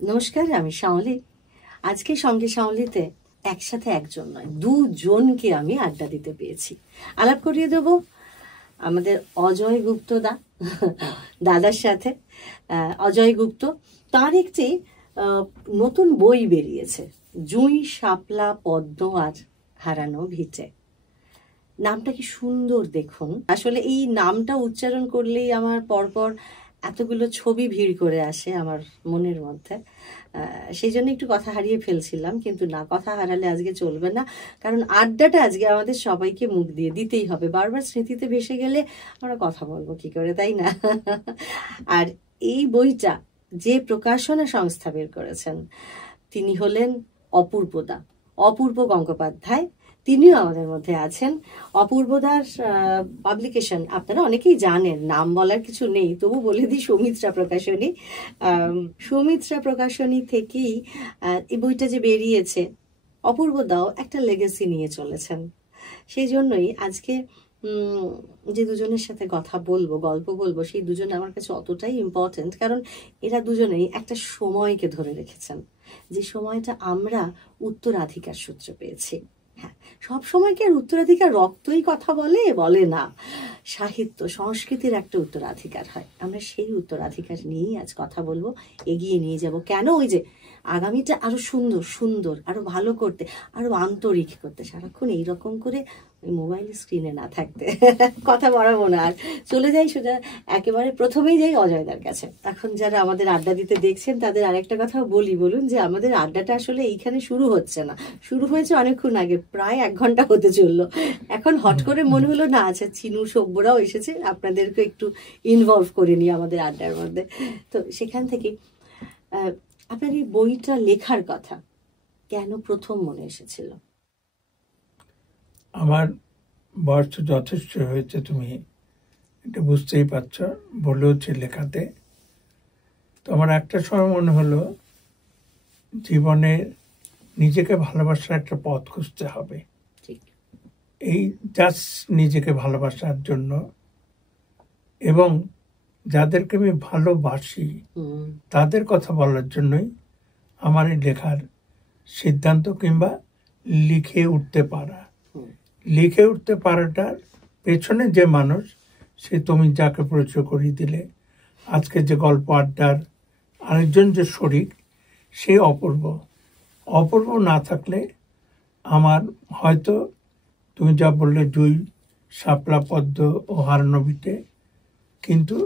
নমস্কার, আমি শাওলি। আজকে সঙ্গে শাওলিতে একসাথে একজন নয়, দুজনকে আমি আড্ডা দিতে পেয়েছি। আলাপ করিয়ে দেব আমাদের অজয় গুপ্ত দাদার সাথে। অজয় গুপ্ত, তার একটি নতুন বই বেরিয়েছে, জুঁই শাপলা পদ্ম আর হারানো ভিটে। নামটা কি সুন্দর দেখুন। আসলে এই নামটা উচ্চারণ করলেই আমার পরপর এতগুলো ছবি ভিড় করে আসে আমার মনের মধ্যে। সেই জন্য একটু কথা হারিয়ে ফেলছিলাম, কিন্তু না, কথা হারালে আজকে চলবে না, কারণ আড্ডাটা আজকে আমাদের সবাইকে মুখ দিয়ে দিতেই হবে। বারবার স্মৃতিতে ভেসে গেলে আমরা কথা বলবো কি করে, তাই না? আর এই বইটা যে প্রকাশনা সংস্থা বের করেছেন তিনি হলেন অপূর্ব গঙ্গোপাধ্যায়। তিনিও আমাদের মধ্যে আছেন। অপূর্বদার পাবলিকেশন আপনারা অনেকেই জানেন, নাম বলার কিছু নেই, তবু বলে দিই, সৌমিত্রা প্রকাশনী। সৌমিত্রা প্রকাশনী থেকেই এই বইটা যে বেরিয়েছে, অপূর্বদাও একটা লেগেসি নিয়ে চলেছেন। সেই জন্যই আজকে যে দুজনের সাথে কথা বলবো, গল্প বলবো, সেই দুজন আমার কাছে অতটাই ইম্পর্টেন্ট, কারণ এরা দুজনেই একটা সময়কে ধরে রেখেছেন, যে সময়টা আমরা উত্তরাধিকার সূত্রে পেয়েছি। হ্যাঁ, সব সময় কি আর উত্তরাধিকার রক্তই কথা বলে না। সাহিত্য সংস্কৃতির একটা উত্তরাধিকার হয়, আমরা সেই উত্তরাধিকার নিয়েই আজ কথা বলবো, এগিয়ে নিয়ে যাব। কেন? ওই যে আগামীটা আরো সুন্দর, আরো ভালো করতে, আরো আন্তরিক করতে, সারাক্ষণ এইরকম করে ওই মোবাইল স্ক্রিনে না থাকতে। কথা বাড়াবো না, আর চলে যাই সোজা, একেবারে প্রথমেই যাই অজয়দার কাছে। এখন যারা আমাদের আড্ডা দিতে দেখছেন তাদের আরেকটা কথা বলুন যে আমাদের আড্ডাটা আসলে এইখানে শুরু হচ্ছে না, শুরু হয়েছে অনেকক্ষণ আগে, প্রায় 1 ঘন্টা হতে চললো। এখন হট করে মনে হলো না, আচ্ছা চিনু সভ্যরাও এসেছে, আপনাদেরকে একটু ইনভলভ করে নিই আমাদের আড্ডার মধ্যে। তো সেখান থেকে আপনার এই বইটা লেখার কথা কেন প্রথম মনে এসেছিল? আমার বয়স তো যথেষ্ট হয়েছে, তুমি এটা বুঝতেই পারছ, বলেওছি লেখাতে। তো আমার একটা সময় মনে হলো জীবনে নিজেকে ভালোবাসার একটা পথ খুঁজতে হবে। এই জাস্ট নিজেকে ভালোবাসার জন্য, এবং যাদেরকে আমি ভালোবাসি তাদের কথা বলার জন্যই আমার এই লেখার সিদ্ধান্ত, কিংবা লিখে উঠতে পারাটার পেছনে যে মানুষ, সে তুমি যাকে পরিচয় করিয়ে দিলে, আজকে যে গল্প আড্ডার আরেকজন যে শরিক, সে অপূর্ব না থাকলে আমার হয়তো তুমি যা বললে জুঁই শাপলা পদ্ম ও হারানো ভিটে, কিন্তু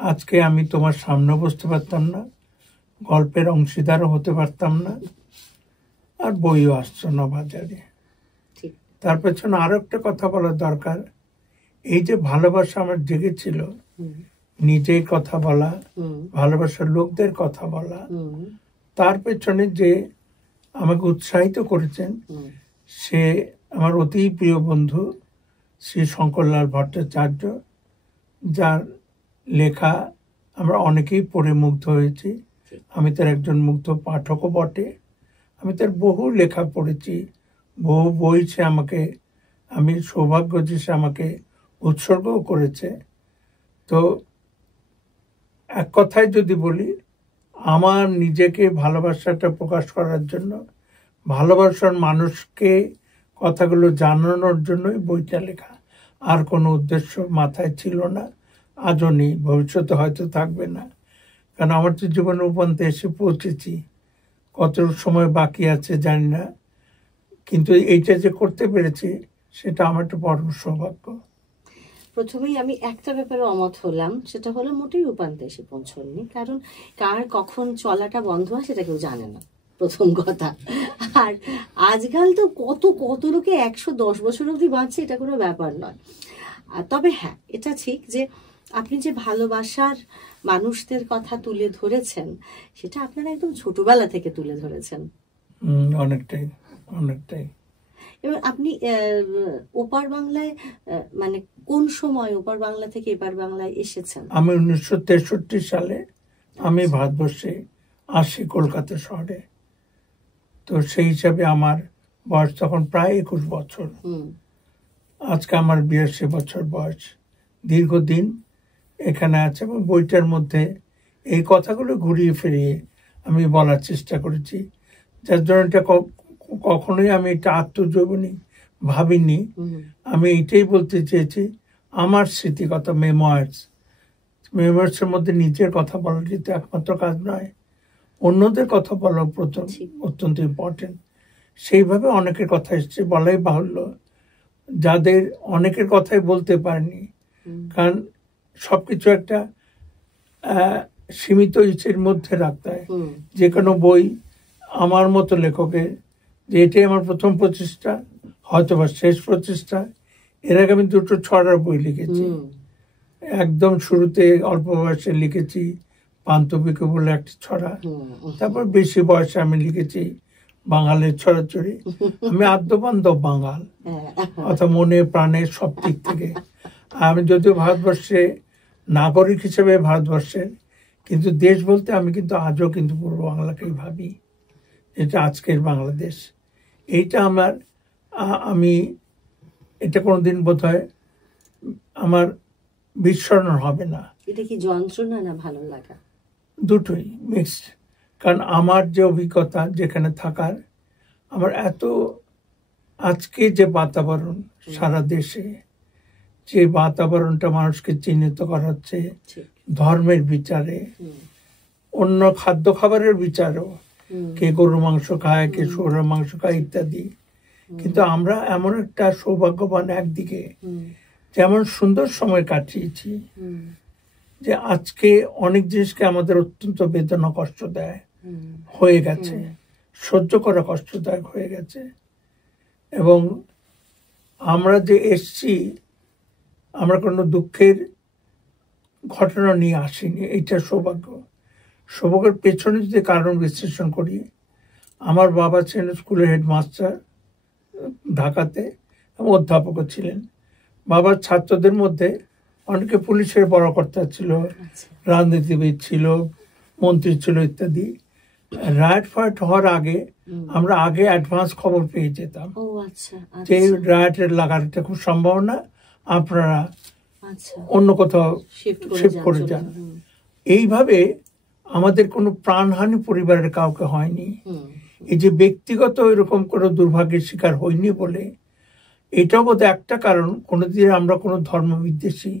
আজকে আমি তোমার সামনে বসতে পারতাম না, গল্পের অংশীদারও হতে পারতাম না, আর বইও আসছো না বাজারে। তার পেছনে আরো একটা কথা বলা দরকার, এই যে ভালোবাসা আমার জেগেছিল, নিজের কথা বলা, ভালোবাসার লোকদের কথা বলা, তার পেছনে যে আমাকে উৎসাহিত করেছেন সে আমার অতি প্রিয় বন্ধু শ্রী শঙ্করলাল ভট্টাচার্য, যার লেখা আমরা অনেকেই পড়ে মুগ্ধ হয়েছি। আমি তার একজন মুগ্ধ পাঠকও বটে। আমি তার বহু লেখা পড়েছি, বহু বই সে আমাকে, আমি সৌভাগ্য যে সে আমাকে উৎসর্গও করেছে। তো এক কথায় যদি বলি, আমার নিজেকে ভালোবাসাটা প্রকাশ করার জন্য, ভালোবাসার মানুষকে কথাগুলো জানানোর জন্যই বইটা লেখা, আর কোনো উদ্দেশ্য মাথায় ছিল না, আজও নেই, ভবিষ্যতে হয়তো থাকবে না। কারণ আমার তো জীবনে উপান্তে এসে পৌঁছেছি, কত সময় বাকি আছে জানি না, কিন্তু এইটা যে করতে পেরেছি সেটা আমার একটা পরম সৌভাগ্য। প্রথমেই আমি একটা ব্যাপারে অমত হলাম, সেটা হলো মোটেই উপান্তে এসে পৌঁছননি, কারণ কার কখন চলাটা বন্ধ হয় সেটা কেউ জানে না, প্রথম কথা। আর আজকাল তো কত লোকে 110 বছর অবধি বাঁচছে, এটা কোনো ব্যাপার নয়। তবে হ্যাঁ, এটা ঠিক যে আপনি যে ভালোবাসার মানুষদের কথা তুলে ধরেছেন, সেটা আপনারা একদম ছোটবেলা থেকে তুলে ধরেছেন। অনেকটাই। এবার আপনি ওপার বাংলায়, মানে কোন সময় ওপার বাংলা থেকে এপার বাংলায় এসেছেন? আমি 1963 সালে আমি ভারতবর্ষে আসি, কলকাতা শহরে। তো সেই হিসাবে আমার বয়স তখন প্রায় 21 বছর। আজকে আমার 82 বছর বয়স। দীর্ঘদিন এখানে আছে, এবং বইটার মধ্যে এই কথাগুলো ঘুরিয়ে ফিরিয়ে আমি বলার চেষ্টা করেছি, যার জন্য এটা কখনোই আমি এটা আত্মজীবনী ভাবিনি। আমি এটাই বলতে চেয়েছি, আমার স্মৃতিকথা মেমোয়ার্সের মধ্যে নিজের কথা বলার কিন্তু একমাত্র কাজ নয়, অন্যদের কথা বলা প্রথম অত্যন্ত ইম্পর্টেন্ট। সেইভাবে অনেকের কথা এসছে, বলাই বাহুল্য, যাদের অনেকের কথাই বলতে পারেনি, কারণ সবকিছু একটা সীমিত ইচ্ছের মধ্যে রাখতে হয়। যে কোনো বই আমার মতো লেখকের, যে এটাই আমার প্রথম প্রচেষ্টা, হয়তো বা শেষ প্রচেষ্টা। এর আগে আমি 2টো ছড়ার বই লিখেছি। একদম শুরুতে অল্প বয়সে লিখেছি পান্থবিকে বলে একটা ছড়া, তারপর বেশি বয়সে আমি লিখেছি বাঙালের ছড়াছড়ি। আমি আদ্যবান্ধব বাঙাল, অর্থাৎ মনে প্রাণে সব দিক থেকে। আমি যদিও ভারতবর্ষে নাগরিক হিসেবে ভারতবর্ষের, কিন্তু দেশ বলতে আমি কিন্তু আজও কিন্তু পূর্ব বাংলাকেই ভাবি, এটা আজকের বাংলাদেশ। এইটা আমি এটা কোনোদিন বোধহয় আমার বিস্মরণ হবে না। এটা কি যন্ত্রণা না ভালো লাগা? দুটোই মিক্সড। কারণ আমার যে অভিজ্ঞতা যেখানে থাকার, আমার এত আজকে যে বাতাবরণ সারা দেশে, যে বাতাবরণটা মানুষকে চিহ্নিত করা হচ্ছে ধর্মের বিচারে, অন্য খাদ্য খাবারের বিচারেও, কে গরু মাংস খায়, কে শুয়োরের মাংস খায় ইত্যাদি। কিন্তু আমরা এমন একটা সৌভাগ্যবান একদিকে, যেমন সুন্দর সময় কাটিয়েছি, যে আজকে অনেক জিনিসকে আমাদের অত্যন্ত বেদনা কষ্ট দেয় হয়ে গেছে, সহ্য করা কষ্টদায়ক হয়ে গেছে। এবং আমরা যে এসছি, আমরা কোনো দুঃখের ঘটনা নিয়ে আসিনি, এইটা সৌভাগ্য। সৌভাগ্যের পেছনে যদি কারণ বিশ্লেষণ করি, আমার বাবা ছিলেন স্কুলের হেডমাস্টার ঢাকাতে এবং অধ্যাপকও ছিলেন। বাবার ছাত্রদের মধ্যে অনেকে পুলিশের বড় কর্তা ছিল, রাজনীতিবিদ ছিল, মন্ত্রী ছিল ইত্যাদি। রাইট ফাইট হওয়ার আগে আমরা আগে অ্যাডভান্স খবর পেয়ে যেতাম যে রাইটের লাগাটা খুব সম্ভাবনা, আপনারা অন্য কোথাও শিফট করে যান। এইভাবে আমাদের কোনো প্রাণহানি পরিবারের কাউকে হয়নি। এই যে ব্যক্তিগত এরকম কোনো দুর্ভাগ্যের শিকার হয়নি বলে, এটাও বোধহয় একটা কারণ, কোনোদিন আমরা কোনো ধর্মবিদ্বেষী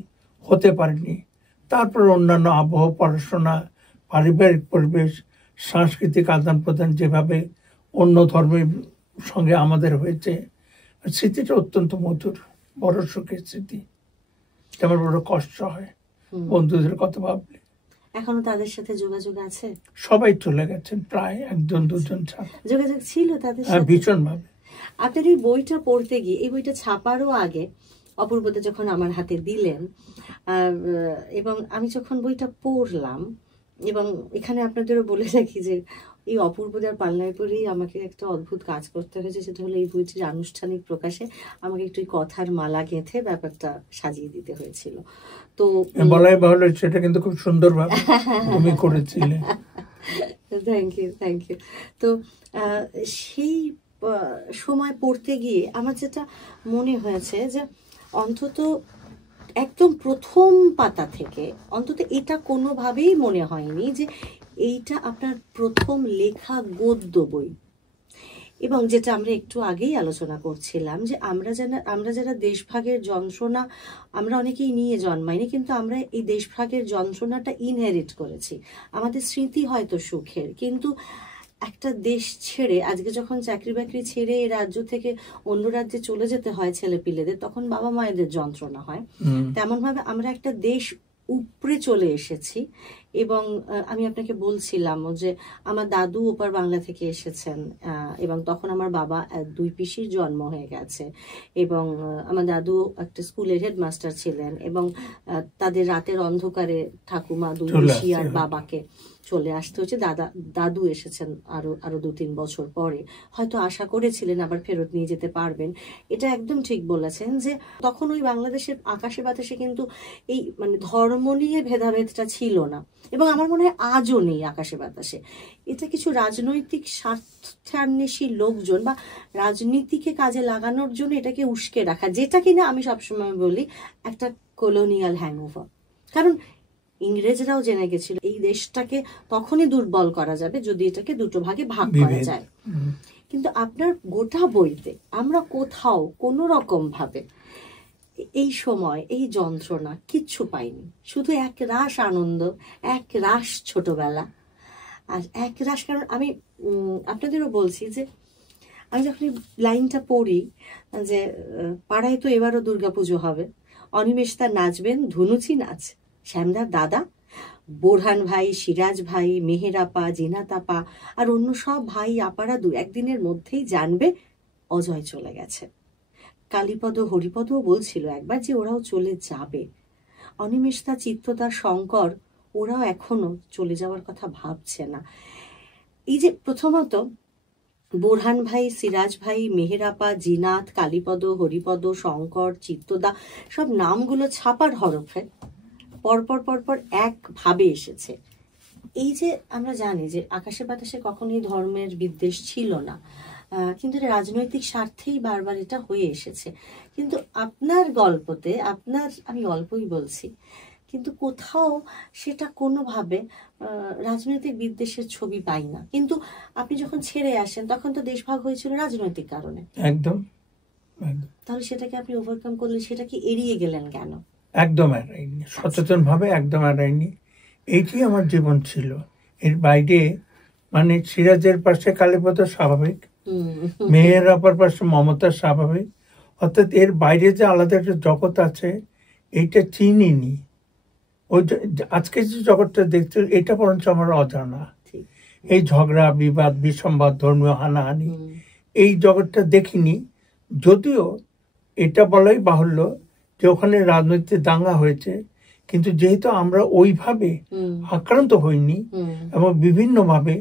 হতে পারিনি। তারপর অন্যান্য আবহ, পড়াশোনা, পারিবারিক পরিবেশ, সাংস্কৃতিক আদান প্রদান যেভাবে অন্য ধর্মের সঙ্গে আমাদের হয়েছে, স্মৃতিটা অত্যন্ত মধুর, বড় সুখের স্মৃতি। আমার বড় কষ্ট হয় বন্ধুদের কথা ভাবলে। এখনো তাদের সাথে যোগাযোগ আছে? সবাই চলে গেছেন, প্রায় 1-2 ছাড়া। যোগাযোগ ছিল তাদের সাথে ভীষণ ভাবে। আপনার এই বইটা পড়তে গিয়ে, এই বইটা ছাপারও আগে অপূর্বতা যখন আমার হাতে দিলেন, এবং আমি যখন বইটা পড়লাম, এবং এখানে আপনাদেরও বলে রাখি যে এই অপূর্বদার পাল্লায় পরেই আমাকে একটা অদ্ভুত কাজ করতে হয়েছে, সেটা হলো এই বইটির আনুষ্ঠানিক প্রকাশে আমাকে একটু কথার মালা গেঁথে ব্যাপারটা সাজিয়ে দিতে হয়েছিল। তো বলাই বাহুল্য, সেটা কিন্তু খুব সুন্দরভাবে তুমি করেছিলে। Thank you. তো সেই সময় পড়তে গিয়ে আমার যেটা মনে হয়েছে যে অন্তত একদম প্রথম পাতা থেকে অন্তত এটা কোনোভাবেই মনে হয়নি যে এইটা আপনার প্রথম লেখা গদ্য বই। এবং যেটা আমরা একটু আগেই আলোচনা করছিলাম যে আমরা যারা দেশভাগের যন্ত্রণা আমরা অনেকেই নিয়ে জন্মাইনি, কিন্তু আমরা এই দেশভাগের যন্ত্রণাটা ইনহেরিট করেছি। আমাদের স্মৃতি হয়তো সুখের, কিন্তু একটা দেশ ছেড়ে আজকে যখন চাকরি বাকরি ছেড়ে এই রাজ্য থেকে অন্য রাজ্যে চলে যেতে হয় ছেলেপিলেদের, তখন বাবা মায়েদের যন্ত্রণা হয়। তেমন ভাবে আমরা একটা দেশ উপরে চলে এসেছি। এবং আমি আপনাকে বলছিলাম যে আমার দাদু ওপার বাংলা থেকে এসেছেন, এবং তখন আমার বাবা 2 পিসির জন্ম হয়ে গেছে, এবং আমার দাদু একটা স্কুলের হেডমাস্টার ছিলেন, এবং তাদের রাতের অন্ধকারে ঠাকুমা 2 পিসি আর বাবাকে চলে আসতে হচ্ছে। দাদু এসেছেন আরো 2-3 বছর পরে, হয়তো আশা করেছিলেন আবার ফেরত নিয়ে যেতে পারবেন। এটা একদম ঠিক বলেছেন যে তখন ওই বাংলাদেশের আকাশে বাতাসে কিন্তু এই মানে ধর্ম নিয়ে ভেদাভেদটা ছিল না, এবং আমার মনে হয় আজও নেই আকাশে বাতাসে। এটা কিছু রাজনৈতিক স্বার্থান্বেষী লোকজন বা রাজনীতিকে কাজে লাগানোর জন্য এটাকে উস্কে রাখা, যেটা কিনা আমি সবসময় বলি একটা কলোনিয়াল হ্যাংওভার। কারণ ইংরেজরাও জেনে গেছিল এই দেশটাকে তখনই দুর্বল করা যাবে যদি এটাকে দুটো ভাগে ভাগ করা যায়। কিন্তু আপনার গোটা বইতে আমরা কোথাও কোনো রকম ভাবে এই সময় এই যন্ত্রণা কিচ্ছু পাইনি, শুধু এক রাশ আনন্দ, এক রাশ ছোটবেলা আর এক রাশ। কারণ আমি আপনাদেরও বলছি যে আমি যখন এই লাইনটা পড়ি যে পাড়ায় তো এবারও দুর্গাপুজো হবে, অনিমেষ দা নাচবেন ধুনুচি নাচ, শ্যামদার দাদা, বোরহান ভাই, সিরাজ ভাই, মেহের আপা, জিনাত আপা আর অন্য সব ভাই আপারা দু একদিনের মধ্যেই জানবে অজয় চলে গেছে। কালীপদ হরিপদও বলছিল একবার যে ওরাও চলে যাবে। অনিমেষদা, চিত্তদা, শঙ্কর ওরাও এখনো চলে যাওয়ার কথা ভাবছে না। এই যে প্রথমত বোরহান ভাই, সিরাজ ভাই, মেহের আপা, জিনাত, কালীপদ, হরিপদ, শঙ্কর, চিত্তদা সব নামগুলো ছাপার হরফে পরপর পরপর একভাবে এসেছে। এই যে আমরা জানি যে আকাশে বাতাসে কখনোই ধর্মের বিদ্বেষ ছিল না, কিন্তু এটা রাজনৈতিক স্বার্থেই বারবার এটা হয়ে এসেছে। কিন্তু আপনার গল্পতে, আপনার, আমি গল্পই বলছি, কিন্তু কোথাও সেটা কোনোভাবে রাজনৈতিক বিদ্বেষের ছবি পাই না। কিন্তু আপনি যখন ছেড়ে আসেন তখন তো দেশভাগ হয়েছিল রাজনৈতিক কারণে। একদম। তাহলে সেটাকে আপনি ওভারকাম করলেন, সেটা কি এড়িয়ে গেলেন কেন? একদম এড়াইনি, সচেতন ভাবে একদম এড়াইনি। এইটি আমার জীবন ছিল। এর বাইরে মানে সিরাজের পাশে কালীপদ স্বাভাবিক, মেয়ের আপার পাশে মমতা স্বাভাবিক, অর্থাৎ এর বাইরে যে আলাদা একটা জগৎ আছে এইটা চিনিনি। ওই আজকে যে জগৎটা দেখছি এটা বরঞ্চ আমার অজানা। এই ঝগড়া বিবাদ বিসম্বাদ ধর্মীয় হানাহানি এই জগৎটা দেখিনি। যদিও এটা বলাই বাহুল্য যে ওখানে রাজনৈতিক দাঙ্গা হয়েছে, কিন্তু যেহেতু আমরা ওইভাবে আক্রান্ত হইনি এবং বিভিন্নভাবে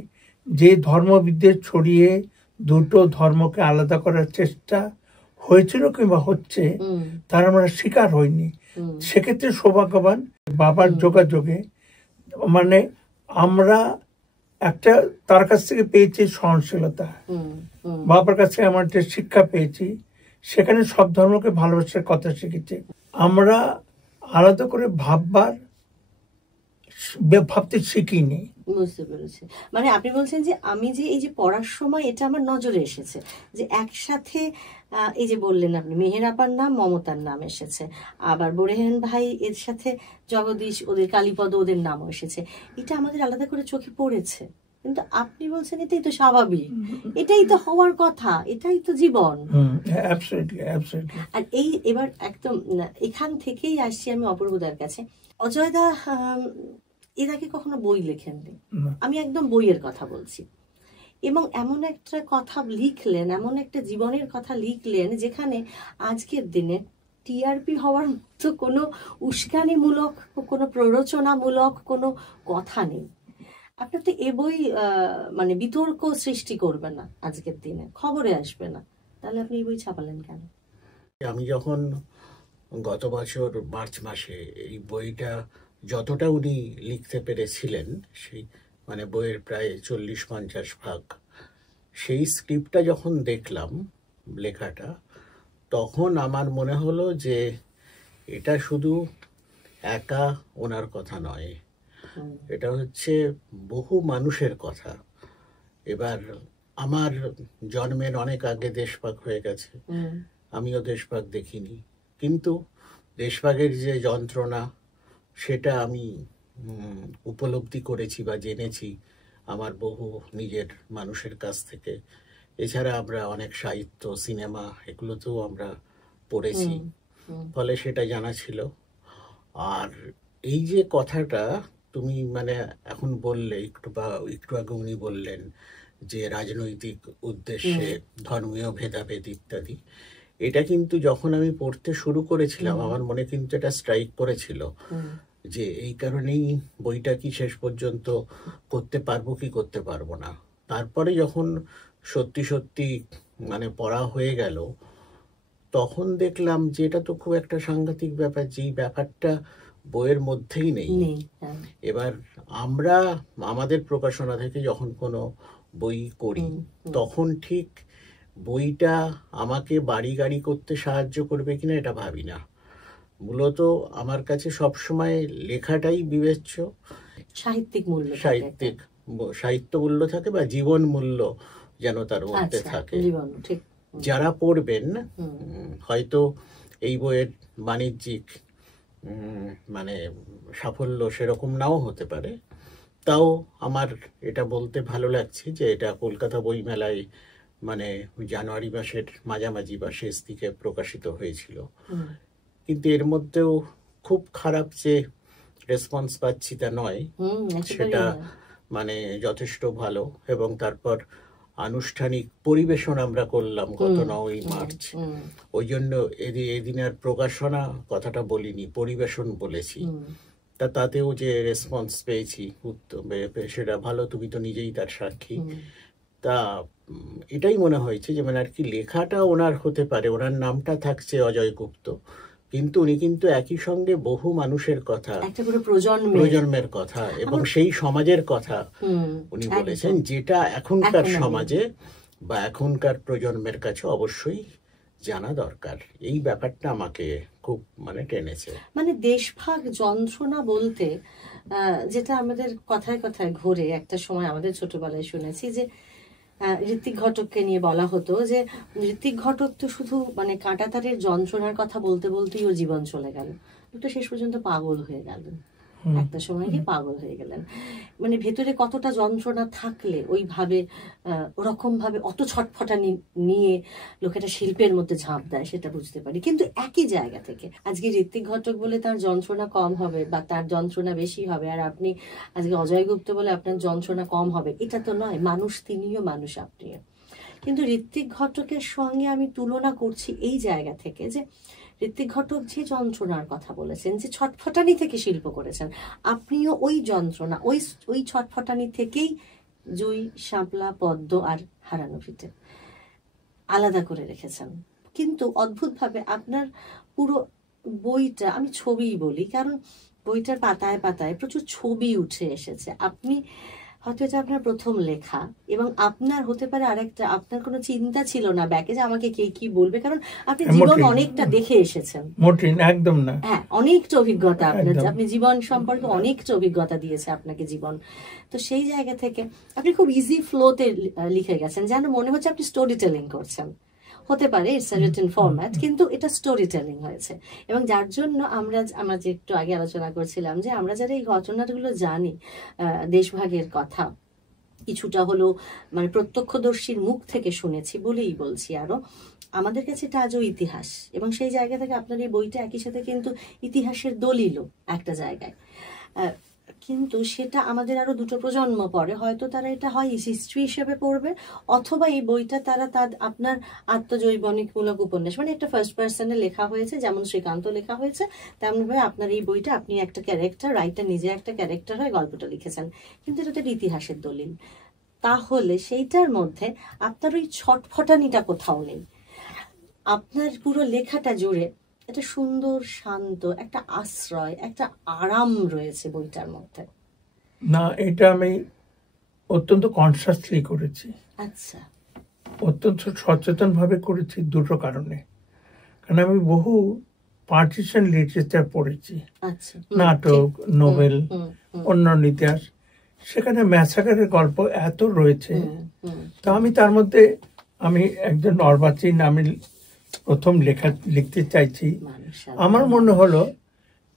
যে ধর্মবিদ্বেষ ছড়িয়ে দুটো ধর্মকে আলাদা করার চেষ্টা হয়েছিল কিংবা হচ্ছে তার আমরা শিকার হইনি। সেক্ষেত্রে সৌভাগ্যবান বাবার যোগাযোগে মানে আমরা একটা তার কাছ থেকে পেয়েছি সহনশীলতা, বাবার কাছে আমার একটা শিক্ষা পেয়েছি, সেখানে সব ধর্মকে ভালোবাসার কথা শিখেছি। আমরা আলাদা করে ভাবতে শিখিনি। বুঝতে পেরেছি। মানে আপনি বলছেন যে আমি যে এই যে পড়ার সময় এটা আমার নজরে এসেছে যে একসাথে এই যে বললেন আপনি মেহের আপার নাম, মমতার নাম এসেছে, আবার বোরেহান ভাই এর সাথে জগদীশ, ওদের কালীপদ ওদের নামও এসেছে। এটা আমাদের আলাদা করে চোখে পড়েছে, কিন্তু আপনি বলছেন এটাই তো স্বাভাবিক, এটাই তো হওয়ার কথা, এটাই তো জীবন। আর এই এবার একদম এখান থেকেই আসছি আমি অপূর্বদার কাছে। অজয়দা এর আগে কখনো বই লেখেননি, আমি একদম বইয়ের কথা বলছি, এবং এমন একটা কথা লিখলেন, এমন একটা জীবনের কথা লিখলেন যেখানে আজকের দিনে টিআরপি হওয়ার মতো কোনো উস্কানিমূলক, কোনো প্ররোচনামূলক কোনো কথা নেই। আপনার তো এ বই মানে বিতর্ক সৃষ্টি করবে না, আজকের দিনে খবরে আসবে না, তাহলে আপনি এই বই ছাপালেন কেন? আমি যখন গত বছর মার্চ মাসে এই বইটা যতটা উনি লিখতে পেরেছিলেন, সেই মানে বইয়ের প্রায় 40-50 ভাগ, সেই স্ক্রিপ্টটা যখন দেখলাম লেখাটা, তখন আমার মনে হলো যে এটা শুধু একা ওনার কথা নয়, এটা হচ্ছে বহু মানুষের কথা। এবার আমার জন্মের অনেক আগে দেশভাগ হয়ে গেছে, আমিও দেশভাগ দেখিনি, কিন্তু দেশভাগের যে যন্ত্রণা সেটা আমি উপলব্ধি করেছি বা জেনেছি আমার বহু নিজের মানুষের কাছ থেকে। এছাড়া আমরা অনেক সাহিত্য, সিনেমা এগুলোতেও আমরা পড়েছি, ফলে সেটা জানা ছিল। আর এই যে কথাটা তুমি মানে এখন বললে, একটু আগে উনি বললেন যে রাজনৈতিক উদ্দেশ্যে ধর্মীয় ভেদাভেদ ইত্যাদি, এটা কিন্তু যখন আমি পড়তে শুরু করেছিলাম আমার মনে কিন্তু এটা স্ট্রাইক করেছিল যে এই কারণেই বইটা কি শেষ পর্যন্ত করতে পারবো কি করতে পারবো না। তারপরে যখন সত্যি সত্যি মানে পড়া হয়ে গেল, তখন দেখলাম যে এটা তো খুব একটা সাংঘাতিক ব্যাপার, যেই ব্যাপারটা বইয়ের মধ্যেই নেই। এবার আমরা আমাদের প্রকাশনা থেকে যখন কোনো বই করি তখন ঠিক বইটা আমাকে বাড়ি গাড়ি করতে সাহায্য করবে কিনা এটা ভাবি না, মূলত আমার কাছে সবসময় লেখাটাই বিবেচ্য, সাহিত্যিক মূল্য থাকে। সাহিত্য মূল্য থাকে বা জীবন মূল্য যেন তার মধ্যে আচ্ছা, থাকে। জীবন, ঠিক। যারা পড়বেন হয়তো এই বইয়ের বাণিজ্যিক মানে সাফল্য সেরকম নাও হতে পারে, তাও আমার এটা বলতে ভালো লাগছে যে এটা কলকাতা বইমেলায় মানে জানুয়ারি মাসের মাঝামাঝি বা শেষ দিকে প্রকাশিত হয়েছিল। কিন্তু এর মধ্যেও খুব খারাপ যে রেসপন্স পাচ্ছি তা নয়, সেটা মানে যথেষ্ট ভালো। এবং তারপর আনুষ্ঠানিক পরিবেশন আমরা করলাম গত 9ই মার্চ। ওই জন্য এদিনের প্রকাশনা কথাটা বলিনি, পরিবেশন বলেছি। তাতেও যে রেসপন্স পেয়েছি সেটা ভালো, তুমি তো নিজেই তার সাক্ষী। তা এটাই মনে হয়েছে যে মানে আর কি লেখাটা ওনার হতে পারে, ওনার নামটা থাকছে অজয় গুপ্ত, কিন্তু উনি কিন্তু একই সঙ্গে বহু মানুষের কথা, প্রজন্মের কথা এবং সেই সমাজের কথা উনি বলেছেন, যেটা এখনকার সমাজে বা এখনকার প্রজন্মের কাছে অবশ্যই জানা দরকার। এই ব্যাপারটা আমাকে খুব মানে টেনেছে। মানে দেশভাগ যন্ত্রণা বলতে যেটা আমাদের কথায় কথায় ঘুরে একটা সময় আমাদের ছোটবেলায় শুনেছি যে ঋত্বিক ঘটককে নিয়ে বলা হতো যে ঋত্বিক ঘটক তো শুধু মানে কাঁটাতারের যন্ত্রণার কথা বলতে বলতেই ওর জীবন চলে গেল, তো শেষ পর্যন্ত পাগল হয়ে গেলেন, একটা সময় গিয়ে পাগল হয়ে গেলেন। মানে ভেতরে কতটা যন্ত্রণা থাকলে ওইভাবে ওরকম ভাবে অত ছটফটানি নিয়ে লোকেরা শিল্পের মধ্যে ঝাঁপ দেয় সেটা বুঝতে পারি। কিন্তু একই জায়গা থেকে আজকে ঋত্বিক ঘটক বলে তার যন্ত্রণা কম হবে বা তার যন্ত্রণা বেশি হবে, আর আপনি আজকে অজয় গুপ্ত বলে আপনার যন্ত্রণা কম হবে, এটা তো নয়। মানুষ তিনিও, মানুষ আপনিও। কিন্তু ঋত্বিক ঘটকের সঙ্গে আমি তুলনা করছি এই জায়গা থেকে যে ঋত্বিক ঘটক যে যন্ত্রণার কথা বলেছেন, যে ছটফটানি থেকে শিল্প করেছেন, আপনিও ওই যন্ত্রণা, ওই ছটফটানি থেকেই জুই, শাপলা, পদ্ম আর হারানো ফিতে আলাদা করে রেখেছেন। কিন্তু অদ্ভুতভাবে আপনার পুরো বইটা, আমি ছবিই বলি কারণ বইটার পাতায় পাতায় প্রচুর ছবি উঠে এসেছে। আপনি হয়তো এটা আপনার প্রথম লেখা এবং আপনার হতে পারে আরেকটা, আপনার কোনো চিন্তা ছিল না ব্যাকে যে আমাকে কে কি বলবে, কারণ আপনি জীবন অনেকটা দেখে এসেছেন। একদম না, হ্যাঁ, অনেকটা অভিজ্ঞতা আপনার, আপনি জীবন সম্পর্কে অনেকটা অভিজ্ঞতা দিয়েছে আপনাকে জীবন। তো সেই জায়গা থেকে আপনি খুব ইজি ফ্লোতে লিখে গেছেন, যেন মনে হচ্ছে আপনি স্টোরি টেলিং করছেন। হতে পারে ইটস আ রিটেন ফরম্যাট, কিন্তু এটা স্টোরি টেলিং হয়েছে। এবং যার জন্য আমরা যে একটু আগে আলোচনা করছিলাম যে আমরা যারা এই ঘটনাগুলো জানি, দেশভাগের কথা কিছুটা হলো মানে প্রত্যক্ষদর্শীর মুখ থেকে শুনেছি বলেই বলছি, আরো আমাদের কাছে এটা আজও ইতিহাস। এবং সেই জায়গা থেকে আপনার এই বইটা একই সাথে কিন্তু ইতিহাসের দলিলও একটা জায়গায়, কিন্তু সেটা আমাদের আরো দুটো প্রজন্ম পরে হয়তো তারা এটা হয় হিস্ট্রি হিসেবে পড়বে, অথবা এই বইটা তারা আপনার আত্মজৈবনিকমূলক উপন্যাস, মানে একটা ফার্স্ট পার্সনে লেখা হয়েছে, যেমন শ্রীকান্ত লেখা হয়েছে তেমনভাবে আপনার এই বইটা আপনি একটা ক্যারেক্টার, রাইটার নিজে একটা ক্যারেক্টার হয়ে গল্পটা লিখেছেন, কিন্তু এটা তার ইতিহাসের দলিল। তাহলে সেইটার মধ্যে আপনার ওই ছটফটানিটা কোথাও নেই। আপনার পুরো লেখাটা জুড়ে একটা সুন্দর শান্ত একটা আশ্রয়, একটা আরাম রয়েছে বইটার মধ্যে। না, এটা আমি অত্যন্ত কনসাসলি করেছি। আচ্ছা, অত্যন্ত সচেতন ভাবে করেছি দুটো কারণে। কারণ আমি বহু পার্টিশন লিটারেচার পড়েছি, নাটক, নোবেল, অন্যান্য ইতিহাস, সেখানে ম্যাসাকারের গল্প এত রয়েছে। তো আমি তার মধ্যে আমি একজন অর্বাচীন, আমি প্রথম লিখতে চাইছি। আমার মনে হলো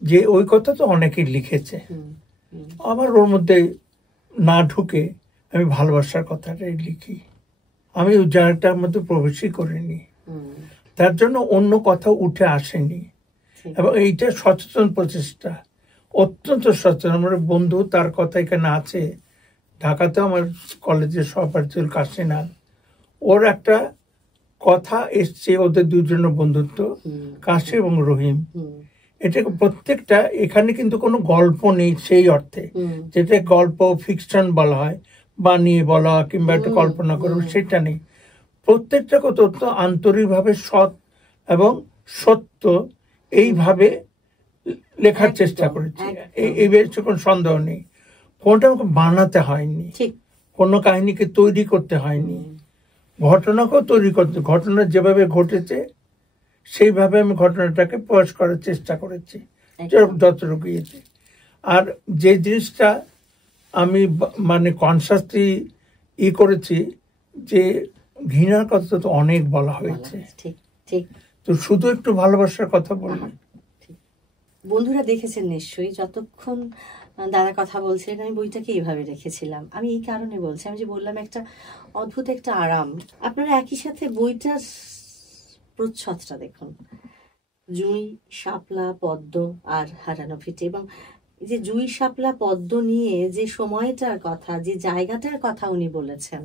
যে ওই কথা তো অনেকেই লিখেছে, আমার ওর মধ্যে না ঢুকে আমি ভালোবাসার কথাটাই লিখি। আমি ওই জায়গাটার মধ্যে প্রবেশই করিনি, তার জন্য অন্য কথা উঠে আসেনি। এবং এইটা সচেতন প্রচেষ্টা, অত্যন্ত সচেতন। আমার বন্ধু, তার কথা এখানে আছে, ঢাকাতেও আমার কলেজের সহপাঠী ছিল কাশিনাথ, ওর একটা কথা এসছে, ওদের দুজনের বন্ধুত্ব, কাশি এবং রহিম। এটা প্রত্যেকটা, এখানে কিন্তু কোনো গল্প নেই সেই অর্থে, যেটা গল্প ফিকশন বলা হয়, বানিয়ে বলা কিংবা একটা কল্পনা করবো, সেটা নেই। প্রত্যেকটা কথা অত্যন্ত আন্তরিকভাবে সৎ এবং সত্য এইভাবে লেখার চেষ্টা করেছি, এই বেশি কোনো সন্দেহ নেই। কোনটা আমাকে বানাতে হয়নি, কোনো কাহিনীকে তৈরি করতে হয়নি, ঘটনাকেও তৈরি করতে, ঘটনা যেভাবে ঘটেছে সেইভাবে আমি ঘটনাটাকে প্রকাশ করার চেষ্টা করেছি যতটুকু ইয়েতে। আর যে জিনিসটা আমি মানে কনসাসলি করেছি যে ঘৃণার কথা তো অনেক বলা হয়েছে, ঠিক ঠিক, তো শুধু একটু ভালোবাসার কথা বললাম। বন্ধুরা দেখেছেন নিশ্চয়ই, যতক্ষণ দাদা কথা বলছিলেন আমি বইটাকে এইভাবে রেখেছিলাম। আমি এই কারণে বলছি, আমি যে বললাম একটা অদ্ভুত একটা আরাম। আপনারা একই সাথে বইটার প্রচ্ছদটা দেখুন, জুঁই, শাপলা, পদ্ম আর হারানো ফিটে। এবং যে জুঁই, শাপলা, পদ্ম নিয়ে যে সময়টার কথা, যে জায়গাটার কথা উনি বলেছেন,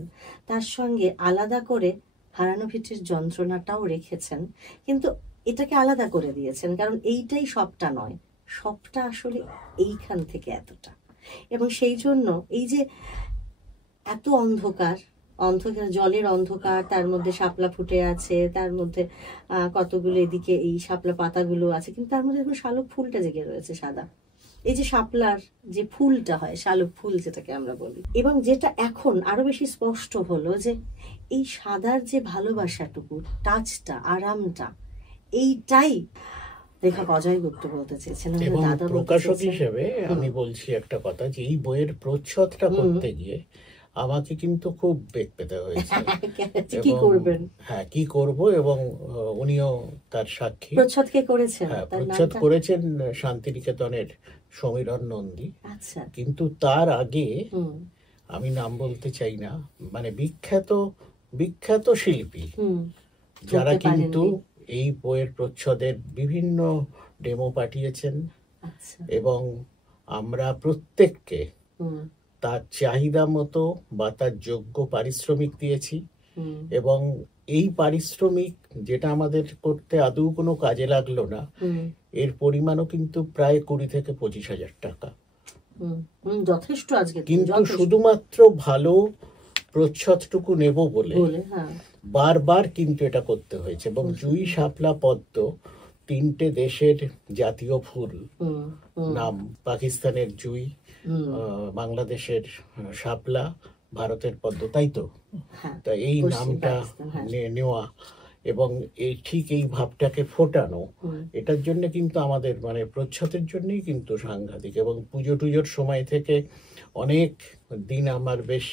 তার সঙ্গে আলাদা করে হারানো ফিটের যন্ত্রণাটাও রেখেছেন, কিন্তু এটাকে আলাদা করে দিয়েছেন, কারণ এইটাই সবটা নয়, সবটা আসলে এইখান থেকে এতটা। এবং সেই জন্য এই যে এত অন্ধকার, অন্ধকার, জলের অন্ধকার, তার মধ্যে শাপলা ফুটে আছে, তার মধ্যে কতগুলো এদিকে এই শাপলা পাতাগুলো আছে, কিন্তু তার মধ্যে দেখুন শালুক ফুলটা জেগে রয়েছে সাদা। এই যে শাপলার যে ফুলটা হয়, শালুক ফুল যেটাকে আমরা বলি, এবং যেটা এখন আরো বেশি স্পষ্ট হলো যে এই সাদার যে ভালোবাসাটুকু, টাচটা, আরামটা, এইটাই লেখক অজয় গুপ্ত বলতে চেয়েছেন। এবং প্রকাশক হিসেবে আমি বলছি একটা কথা, যে এই বইয়ের প্রচ্ছদটা করতে গিয়ে আমাকে কিন্তু খুব বেগ পেতে হয়েছে। কি করবেন? হ্যাঁ, কি করব, এবং উনিও তার সাক্ষী। প্রচ্ছদ কে করেছেন? হ্যাঁ, প্রচ্ছদ করেছেন শান্তিনিকেতনের সমীরণ নন্দী। আচ্ছা। কিন্তু তার আগে আমি নাম বলতে চাই না, মানে বিখ্যাত বিখ্যাত শিল্পী যারা কিন্তু এই বইয়ের প্রচ্ছদের বিভিন্ন ডেমো পাঠিয়েছেন, এবং আমরা প্রত্যেককে তার চাহিদা মতো বা তার যোগ্য পারিশ্রমিক দিয়েছি। এবং এই পারিশ্রমিক, যেটা আমাদের করতে আদৌ কোনো কাজে লাগলো না, এর পরিমাণও কিন্তু প্রায় 20 থেকে 25,000 টাকা। যথেষ্ট। আজকে কিন্তু শুধুমাত্র ভালো প্রচ্ছদটুকু নেব বলে বারবার কিন্তু এটা করতে হয়েছে। এবং জুঁই, শাপলা, পদ্ম 3টে দেশের জাতীয় ফুল, নাম পাকিস্তানের জুঁই, বাংলাদেশের শাপলা, ভারতের পদ্ম, তাই তো? তা এই নামটা নেওয়া এবং এই ঠিক এই ভাবটাকে ফোটানো, এটার জন্য কিন্তু আমাদের মানে প্রচ্ছদের জন্যই কিন্তু সাংঘাতিক। এবং পুজো টুজোর সময় থেকে অনেক দিন আমার বেশ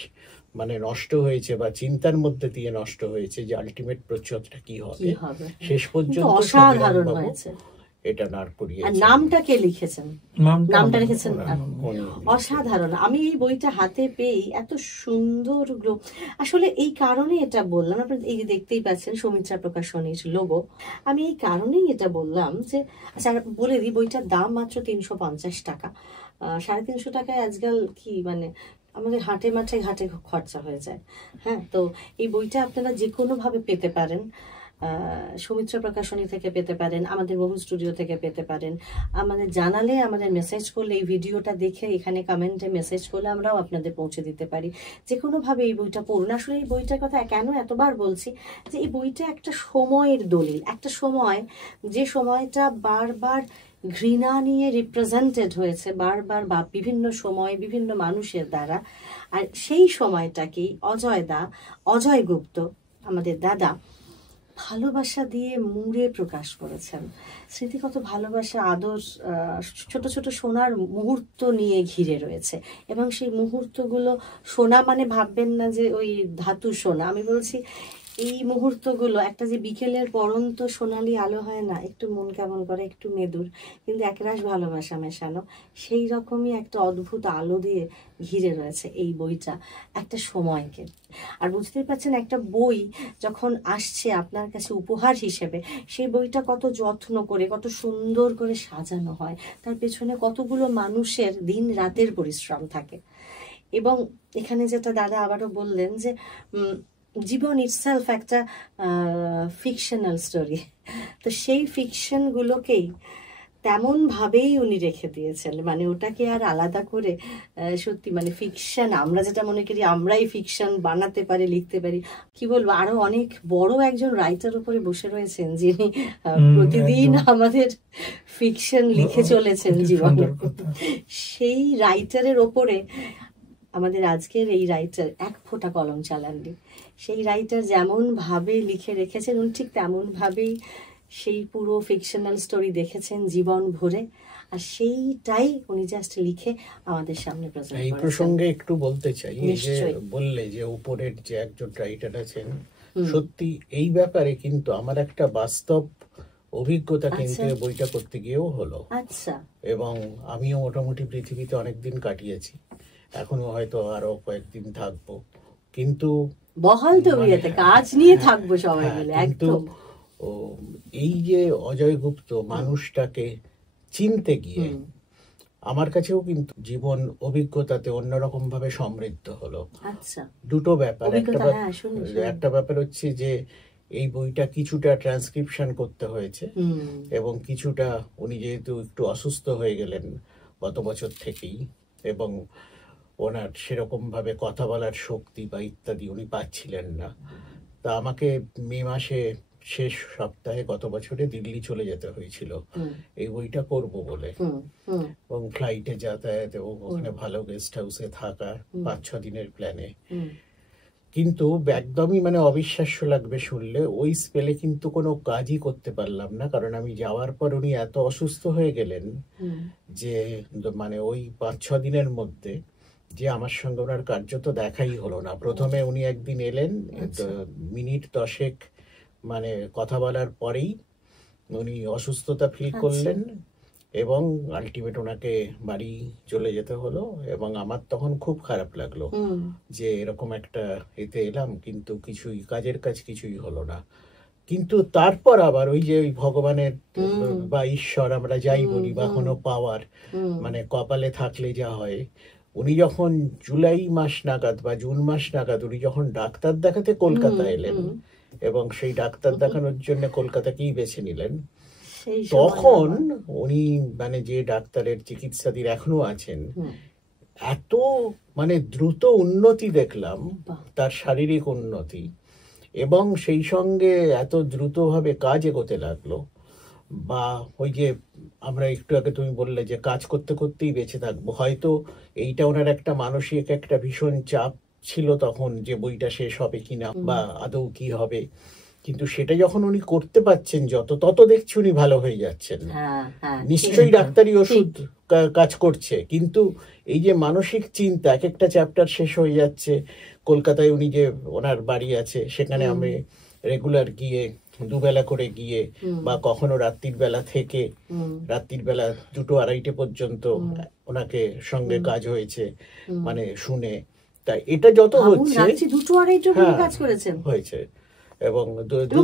মানে নষ্ট হয়েছে, বা চিন্তার মধ্যে দিয়ে নষ্ট হয়েছে যে আলটিমেট প্রচ্ছদটা কি হবে। শেষ পর্যন্ত অসাধারণ হয়েছে। এটা নাড় করিয়ে। নামটা কে লিখেছেন? নামটা লিখেছেন অসাধারণ। আমি এই বইটা হাতে পেয়ে এত সুন্দর আসলে এই কারণে এটা বললাম, আপনারা এই দেখতেই পাচ্ছেন সৌমিত্রা প্রকাশনীর লোগো। আমি এই কারণেই এটা বললাম যে, আচ্ছা বলে দিই, বইটার দাম মাত্র 350 টাকা। 350 টাকায় আজকাল কি মানে আমাদের হাটে মাঠে ঘাটে খরচা হয়ে যায়। হ্যাঁ, তো এই বইটা আপনারা যে কোনো ভাবে পেতে পারেন। সৌমিত্রা প্রকাশনী থেকে পেতে পারেন, আমাদের বহু স্টুডিও থেকে পেতে পারেন। আমাদের জানালে, আমাদের মেসেজ করলে, এই ভিডিওটা দেখে এখানে কমেন্টে মেসেজ করলে আমরাও আপনাদের পৌঁছে দিতে পারি। যে কোনোভাবে এই বইটা পড়ুন। আসলে এই বইটার কথা কেন এতবার বলছি, যে এই বইটা একটা সময়ের দলিল, একটা সময়, যে সময়টা বারবার ঘৃণা নিয়ে রিপ্রেজেন্টেড হয়েছে বারবার বা বিভিন্ন সময় বিভিন্ন মানুষের দ্বারা। আর সেই সময়টাকেই অজয় গুপ্ত, আমাদের দাদা, ভালোবাসা দিয়ে মুড়ে প্রকাশ করেছেন। স্মৃতিগত ভালোবাসা, আদর, ছোট ছোট সোনার মুহূর্ত নিয়ে ঘিরে রয়েছে। এবং সেই মুহূর্তগুলো, সোনা মানে ভাববেন না যে ওই ধাতু সোনা, আমি বলছি এই মুহূর্তগুলো, একটা যে বিকেলের পরন্ত সোনালি আলো হয় না, একটু মন কেমন করে, একটু মেদুর, কিন্তু একরাশ ভালোবাসা মেশানো, সেই রকমই একটা অদ্ভুত আলো দিয়ে ঘিরে রয়েছে এই বইটা একটা সময়কে। আর বুঝতেই পারছেন, একটা বই যখন আসছে আপনার কাছে উপহার হিসেবে, সেই বইটা কত যত্ন করে, কত সুন্দর করে সাজানো হয়, তার পেছনে কতগুলো মানুষের দিন রাতের পরিশ্রম থাকে। এবং এখানে যেটা দাদা আবারও বললেন যে জীবন ইটসেলফ একটা ফিকশনাল স্টোরি, তো সেই ফিকশনগুলোকেই তেমন ভাবেই উনি রেখে দিয়েছেন। মানে ওটাকে আর আলাদা করে সত্যি মানে ফিকশন, আমরা যেটা মনে করি আমরাই ফিকশন বানাতে পারি, লিখতে পারি, কি বলবো, আরো অনেক বড় একজন রাইটার উপরে বসে রয়েছেন, যিনি প্রতিদিন আমাদের ফিকশন লিখে চলেছেন জীবনে। সেই রাইটারের ওপরে আমাদের আজকের এই রাইটার এক ফোঁটা কলম চালাননি। সেই রাইটার যেমন ভাবে লিখে রেখেছেন, উনি ঠিক তেমন ভাবেই সেই পুরো ফিকশনাল স্টোরি দেখেছেন জীবন ভরে, আর সেইটাই উনি জাস্ট লিখে আমাদের সামনে প্রেজেন্ট এই করেছেন। প্রসঙ্গে একটু বলতে চাই, এই যে নিশ্চয়ই। বললে যে উপরের যে একজন রাইটার আছেন, সত্যি এই ব্যাপারে কিন্তু আমার একটা বাস্তব অভিজ্ঞতা কিন্তু আচ্ছা। এই বইটা করতে গিয়েও হলো। আচ্ছা, এবং আমিও মোটামুটি পৃথিবীতে অনেকদিন কাটিয়েছি, এখনো হয়তো আরো কয়েকদিন থাকবো, কিন্তু বহাল তবিয়তে কাজ নিয়ে থাকবো সবাই মিলে, কিন্তু একদম। ও, এই যে অজয় গুপ্ত মানুষটাকে চিনতে গিয়ে আমার কাছেও কিন্তু জীবন অভিজ্ঞতাতে অন্যরকম ভাবে সমৃদ্ধ হলো। আচ্ছা, দুটো ব্যাপার, অভিজ্ঞতা, হ্যাঁ, শুনি, শুনি। একটা ব্যাপার হচ্ছে যে এই বইটা কিছুটা ট্রান্সক্রিপশন করতে হয়েছে, এবং কিছুটা উনি যেহেতু একটু অসুস্থ হয়ে গেলেন গত বছর থেকেই, এবং ওনার সেরকম ভাবে কথা বলার শক্তি বা ইত্যাদি উনি পাচ্ছিলেন না, তা আমাকে মে মাসে শেষ সপ্তাহে গত বছরে দিল্লি চলে যেতে হয়েছিল এই বইটা করব বলে, এবং ফ্লাইটে যাতায়াত এবং ওখানে ভালো গেস্ট হাউসে থাকা 5-6 দিনের প্ল্যানে। কিন্তু একদমই মানে অবিশ্বাস্য লাগবে শুনলে, ওই স্পেলে কিন্তু কোনো কাজই করতে পারলাম না, কারণ আমি যাওয়ার পর উনি এত অসুস্থ হয়ে গেলেন যে মানে ওই 5-6 দিনের মধ্যে যে আমার সঙ্গে ওনার কার্যত দেখাই হলো না। প্রথমে উনি একদিন এলেন, মিনিট 10 মানে কথা বলার পরেই উনি অসুস্থতা ফিল করলেন, এবং আলটিমেট ওনাকে বাড়ি চলে যেতে হলো। এবং আমার তখন খুব খারাপ লাগলো যে এরকম একটা এতে এলাম, কিন্তু কিছুই কাজের কাজ কিছুই হলো না। কিন্তু তারপর আবার ওই যে ওই ভগবানের বা ঈশ্বর আমরা যাই বলি, বা কোনো পাওয়ার, মানে কপালে থাকলে যা হয়, উনি যখন জুলাই মাস নাগাদ বা জুন মাস নাগাদ উনি যখন ডাক্তার দেখাতে কলকাতা এলেন, এবং সেই ডাক্তার দেখানোর জন্য কলকাতাকেই বেছে নিলেন, তখন উনি মানে যে ডাক্তারের চিকিৎসাধীন এখনো আছেন, এত মানে দ্রুত উন্নতি দেখলাম, তার শারীরিক উন্নতি, এবং সেই সঙ্গে এত দ্রুতভাবে কাজ এগোতে লাগলো। বা ওই যে আমরা একটু আগে তুমি বললে যে কাজ করতে করতেই বেঁচে থাকবো, হয়তো এইটা ওনার একটা মানসিক একটা ভীষণ চাপ ছিল তখন, যে বইটা শেষ হবে কিনা বা আদৌ কি হবে, কিন্তু সেটা যখন উনি করতে পারছেন তত দেখছি উনি ভালো হয়ে যাচ্ছেন। নিশ্চয়ই ডাক্তারি ওষুধ কাজ করছে, কিন্তু এই যে মানসিক চিন্তা, এক একটা চ্যাপ্টার শেষ হয়ে যাচ্ছে। কলকাতায় উনি যে ওনার বাড়ি আছে, সেখানে আমি রেগুলার গিয়ে, দুবেলা করে গিয়ে, বা কখনো রাত্রির বেলা থেকে রাত্রির বেলা 2-2-2:30 পর্যন্ত ওনাকে সঙ্গে কাজ হয়েছে, মানে শুনে। তাই এটা যত হচ্ছে 2-2-2:30 কাজ করেছেন হয়েছে, এবং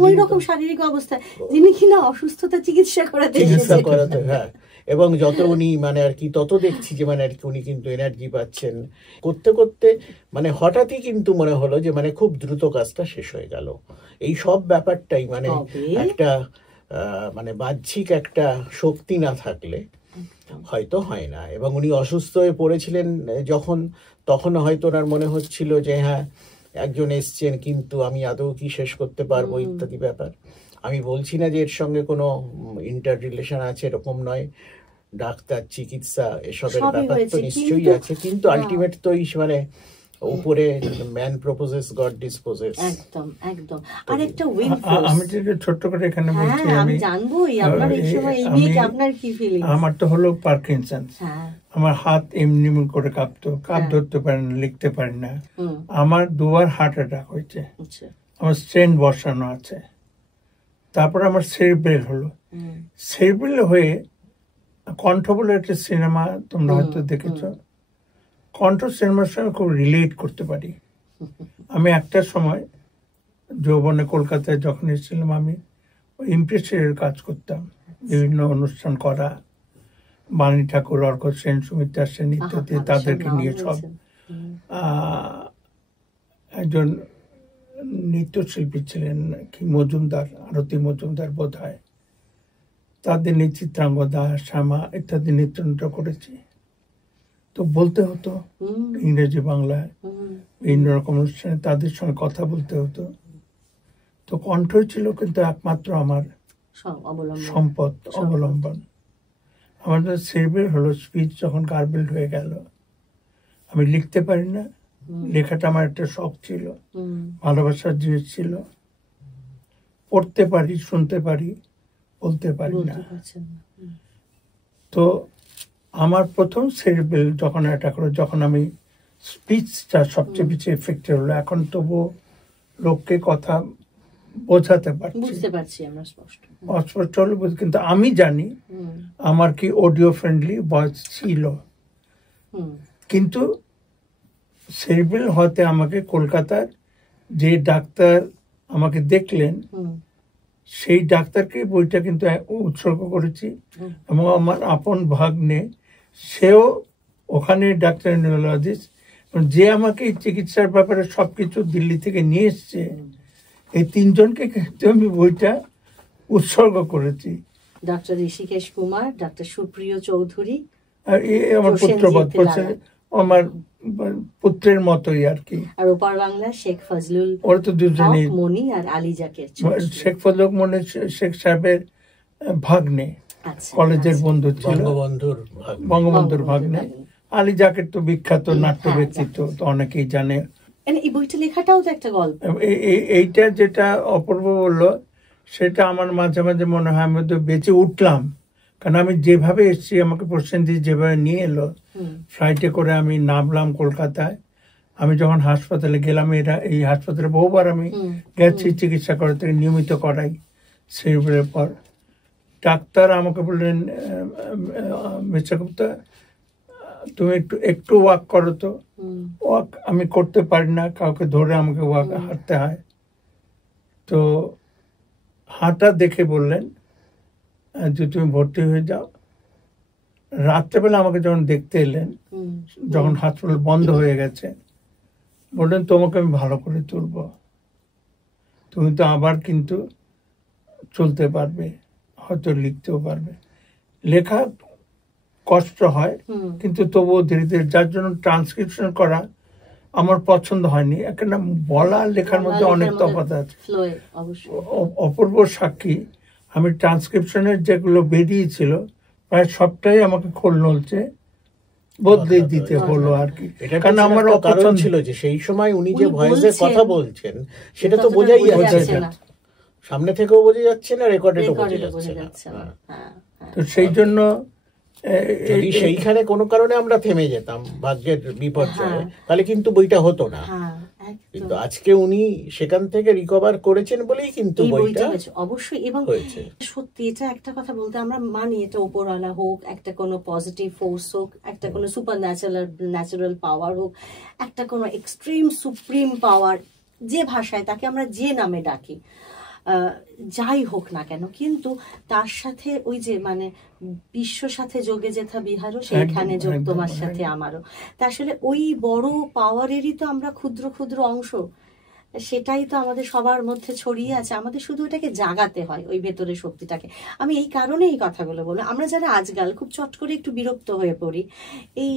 ওই রকম শারীরিক অবস্থা, যিনি কিনা অসুস্থতা চিকিৎসা করাতে, হ্যাঁ, এবং যত উনি মানে আর কি তত দেখছি যে মানে আর কি উনি কিন্তু এনার্জি পাচ্ছেন করতে করতে, মানে হঠাৎই কিন্তু মনে হলো যে মানে খুব দ্রুত কাজটা শেষ হয়ে গেল। এই সব ব্যাপারটাই মানে একটা মানে বাহ্যিক একটা শক্তি না থাকলে হয়তো হয় না। এবং উনি অসুস্থ হয়ে পড়েছিলেন যখন, তখন হয়তো ওনার মনে হচ্ছিল যে হ্যাঁ একজন এসছেন, কিন্তু আমি আদৌ কি শেষ করতে পারবো ইত্যাদি ব্যাপার। আমি বলছি না যে এর সঙ্গে কোনো ইন্টার রিলেশন আছে, এরকম নয়। ডাক্তার, চিকিৎসা, এসবের ব্যাপার তো নিশ্চয়ই আছে, কিন্তু আলটিমেট তো মানে উপরে ম্যান প্রপোজেস, গড ডিসপোজেস। একদম একদম। আর একটা উইন আমি যেটা ছোট্ট করে এখানে বলছি, আমি জানবোই আপনার এই সময় এই নিয়ে আপনার কি ফিলিং। আমার তো হলো পার্কিনসন্স, আমার হাত এমনি করে কাঁপতো, কাপ ধরতে পারি না, লিখতে পারি না। আমার 2বার হার্ট অ্যাটাক হয়েছে, আমার স্ট্রেন বসানো আছে। তারপর আমার সেরিব্রেল হলো, সেরিব্রেল হয়ে কণ্ঠ বলে একটা সিনেমা তোমরা হয়তো দেখেছো, কণ্ঠ সিনেমার সঙ্গে খুব রিলেট করতে পারি। আমি একটা সময় যৌবনে কলকাতায় যখন এসেছিলাম, আমি ইমপ্রেসের কাজ করতাম, বিভিন্ন অনুষ্ঠান করা, বাণী ঠাকুর, অর্ক সেন, সুমিত্রা সেন ইত্যাদি, তাদেরকে নিয়ে সব। একজন নৃত্যশিল্পী ছিলেন কি মজুমদার, আরতি মজুমদার বোধ হয়, তাদের নিয়ে চিত্রাঙ্গদা, শ্যামা ইত্যাদি নৃত্য করেছি। তো বলতে হতো ইংরেজি বাংলায়, বিভিন্ন রকম অনুষ্ঠানে তাদের সঙ্গে কথা বলতে হতো। তো কণ্ঠ ছিল কিন্তু একমাত্র আমার সম্পদ, অবলম্বন। আমাদের সেরিব্রেল হলো, স্পিচ যখন গার্বেল হয়ে গেল, আমি লিখতে পারি না। লেখাটা আমার একটা শখ ছিল, ভালোবাসার জিনিস ছিল। পড়তে পারি, শুনতে পারি, বলতে পারি না। বলতে পারছেন না। তো আমার প্রথম সেরিব্রাল যখন অ্যাটাক হলো, যখন আমি স্পিচটা সবচেয়ে বেশি এফেক্টেড হলো, এখন তবু লোককে কথা বোঝাতে পারছি, বুঝতে পারছি আমরা স্পষ্ট। অস্পষ্ট হলো, কিন্তু আমি জানি আমার কি অডিও ফ্রেন্ডলি ভয়েস ছিল। কিন্তু সেরিব্রাল হতে আমাকে কলকাতার যে ডাক্তার আমাকে দেখলেন, সেই ডাক্তারকে বইটা কিন্তু উৎসর্গ করেছি। এবং আমার আপন ভাগ্নে, সেও ওখানে ডাক্তার নিউরোলজিস্ট, যে আমাকে এই চিকিৎসার ব্যাপারে সবকিছু দিল্লি থেকে নিয়ে এসছে, এই তিনজনকে কিন্তু আমি বইটা উৎসর্গ করেছি। ডক্টর ঋষিকেশ কুমার, ডক্টর সুপ্রিয় চৌধুরী, আর আমার পুত্রবধ, আমার পুত্রের মতোই আর কি। আর ওপার বাংলা শেখ ফজলুল, ওরা তো দুজনেই, মনি আর আলী জাকের। শেখ ফজলুল মনি শেখ সাহেবের ভাগ্নে, কলেজের বন্ধু ছিল, বঙ্গবন্ধুর ভাগ্নে। আলী জাকের তো বিখ্যাত নাট্য ব্যক্তিত্ব, তো অনেকেই জানে। এই বইটা লেখাটাও তো একটা গল্প। এইটা যেটা অপূর্ব বললো, সেটা আমার মাঝে মাঝে মনে হয় আমি তো বেঁচে উঠলাম। কারণ আমি যেভাবে এসেছি, আমাকে প্রসেনজিৎ যেভাবে নিয়ে এলো, ফ্লাইটে করে আমি নামলাম কলকাতায়। আমি যখন হাসপাতালে গেলাম, এই হাসপাতালে বহুবার আমি গেছি চিকিৎসা করাতে, নিয়মিত করাই সেরিব্রালের পর। ডাক্তার আমাকে বললেন, মিস্টার গুপ্তা, তুমি একটু ওয়াক করো তো। ওয়াক আমি করতে পারি না, কাউকে ধরে আমাকে ওয়াক হাঁটতে হয়। তো হাঁটা দেখে বললেন যে তুমি ভর্তি হয়ে যাও। রাত্রেবেলা আমাকে যখন দেখতে এলেন, যখন হাসপাতাল বন্ধ হয়ে গেছে, বললেন তোমাকে আমি ভালো করে তুলবো, তুমি তো আবার কিন্তু চলতে পারবে, হয়তো লিখতেও পারবে। লেখা কষ্ট হয়, কিন্তু তবুও ধীরে ধীরে, যার জন্য ট্রান্সক্রিপশন করা আমার পছন্দ হয়নি। একটা বলা লেখার মধ্যে অনেক তফাৎ আছে। অপূর্ব সাক্ষী, আমি ট্রান্সক্রিপশনের যেগুলো বেরিয়েছিল প্রায় সবটাই আমাকে খোল নলছে বদলে দিতে হলো আর কি। কারণ আমার কারণ ছিল যে সেই সময় উনি যে ভয়েসে কথা বলছেন, সেটা তো বোঝাই যাচ্ছে না, সামনে থেকেও বোঝা যাচ্ছে না, রেকর্ডেও বোঝা যাচ্ছে না। তো সেই জন্য যদি সেইখানে কোনো কারণে আমরা থেমে যেতাম, ভাগ্যের বিপর্যয়ে, তাহলে কিন্তু বইটা হতো না। কিন্তু আজকে উনি সেখান থেকে রিকভার করেছেন বলেই কিন্তু বইটা অবশ্যই। এবং সত্যি এটা একটা কথা বলতে আমরা মানি, এটা উপরওয়ালা হোক, একটা কোনো পজিটিভ ফোর্স হোক, একটা কোনো সুপার ন্যাচারাল পাওয়ার হোক, একটা কোনো এক্সট্রিম সুপ্রিম পাওয়ার, যে ভাষায় তাকে আমরা যে নামে ডাকি, যাই হোক না কেন, কিন্তু তার সাথে ওই যে মানে বিশ্ব সাথে যোগে যেথা বিহারও, সেইখানে যোগ তোমার সাথে আমারও। তা আসলে ওই বড় পাওয়ারেরই তো আমরা ক্ষুদ্র ক্ষুদ্র অংশ, সেটাই তো আমাদের সবার মধ্যে ছড়িয়ে আছে। আমাদের শুধু এটাকে জাগাতে হয়, ওই ভেতরের শক্তিটাকে। আমি এই কারণে এই কথাগুলো বলবো। আমরা যারা আজকাল খুব চট করে একটু বিরক্ত হয়ে পড়ি, এই